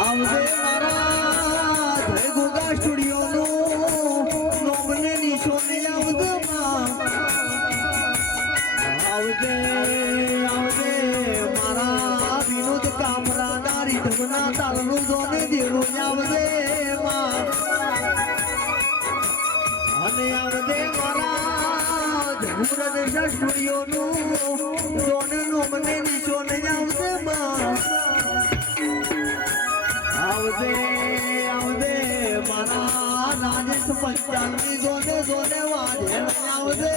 આવજે મારા જય ગોગા સ્ટુડિયો નું નોમને નિશોને આવજે આવજે આવજે મારા વિનોદ કામરા ના રીધમના તાલનું જોને દેવું આવજે અને આવજે મારા જગુરદ સ્ટુડિયો નું જોને નોમને નિશોને આવજે આવજે આવજે મારા રાજેશ પંચાલની જોને જોને વાજે આવજે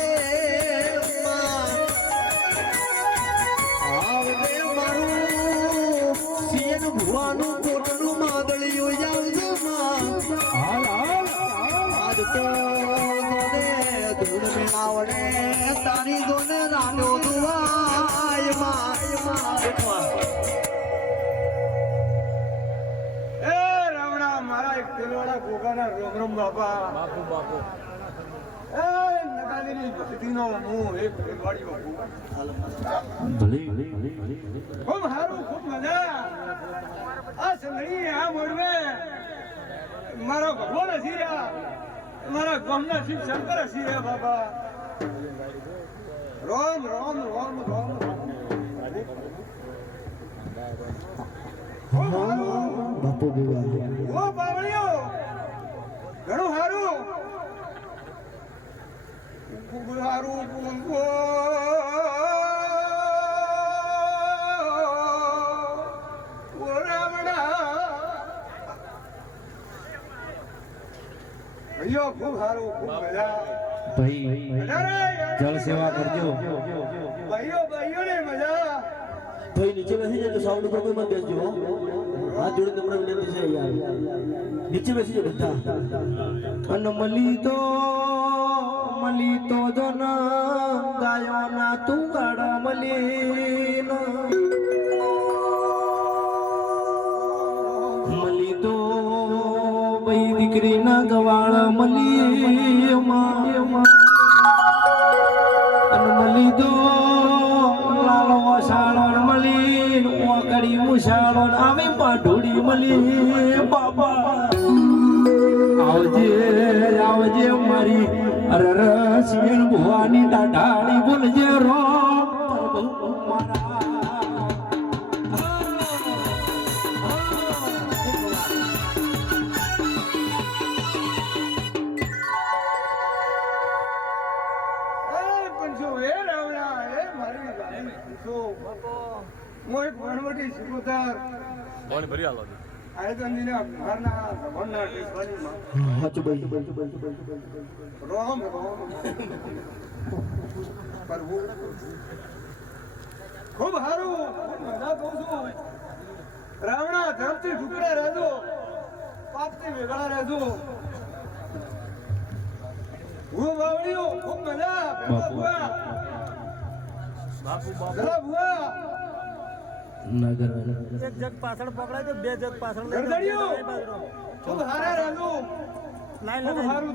આવજે મારું સિયન ભુવાનું કોટનું માદળિયું આવજે આજ તો જોને ધૂળ મેળાવડે તારી જોને રાડો દુવાય તેલવાડા ગોગાના રોમ રોમ બાપા બાપુ બાપુ એ નગાલીની ભક્તિનો હું એક તેલવાડી બાપુ ભલે ખૂબ સારું ખૂબ મજા આ સંગડી આ મોડવે મારો ભગવાન હસી રહ્યા મારા ગામના શિવ શંકર હસી રહ્યા બાપા રોમ રોમ રોમ રોમ બાપુ ઓ બાવળીઓ ઘણું સારું ખૂબ સારું ઓ રામડા ભાઈઓ ખૂબ સારું ખૂબ મજા ભાઈ જળ સેવા કરજો ભાઈઓ ને મજા ભાઈ નીચે બેસી જાય તો સાઉન્ડ ઉપર કોઈ મત બેસજો હાથ જોડે તમને વિનંતી છે યાર નીચે બેસી જાય બધા અને મલી તો જન ગાયો ના તું ગાડ મલી તો ભાઈ દીકરી ના ગવાળ મલી અને મલી તો શાળણ મળી મોકડી મુશાળણ આવી પાઢોડી મળી બાબા આવજે આવજે મારી રસીન ભુવાની દાઢાડી બોલજે રો મોય ભણવટી સિકોતર કોણ ભરી આલો આયતનજીના ઘરના ભણના ટેસવાનીમાં હાચુ ભાઈ રોમ રોમ પ્રભુ ખૂબ સારું મજા કહું છું રાવણા ધરતી ઢુકડા રહેજો પાપથી વેગળા રહેજો હું બાવળીઓ ખૂબ મજા ભુવા બાપુ ભુવા નગર એક જગ પાછળ પકડાય તો બે જગ પાછળ ગરદડીઓ ખૂબ હારા રહેજો લાઈન ખૂબ સારું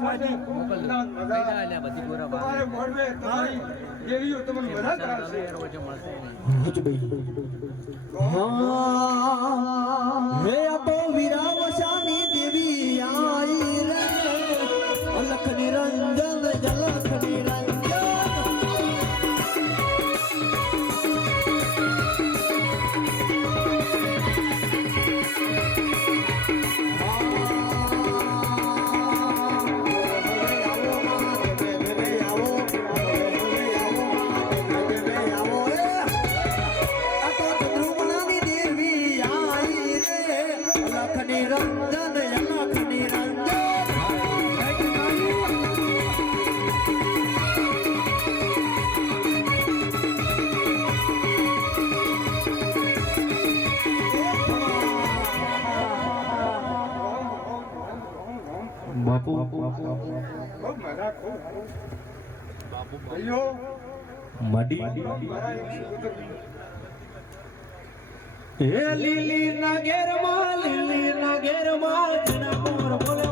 થાય બધી ગોરા તમારે મોડવે તમારી દેવીઓ તમને બધા કરાવશે હાચુ ભાઈ હે અબો વિરાવશાની દેવી આઈ રે અલખ નિરંજન જલખ નિરંજન બાપુ ખૂબ મજા ખૂબ ભાઈઓ માડી હે લીલી ના ઘેરમાં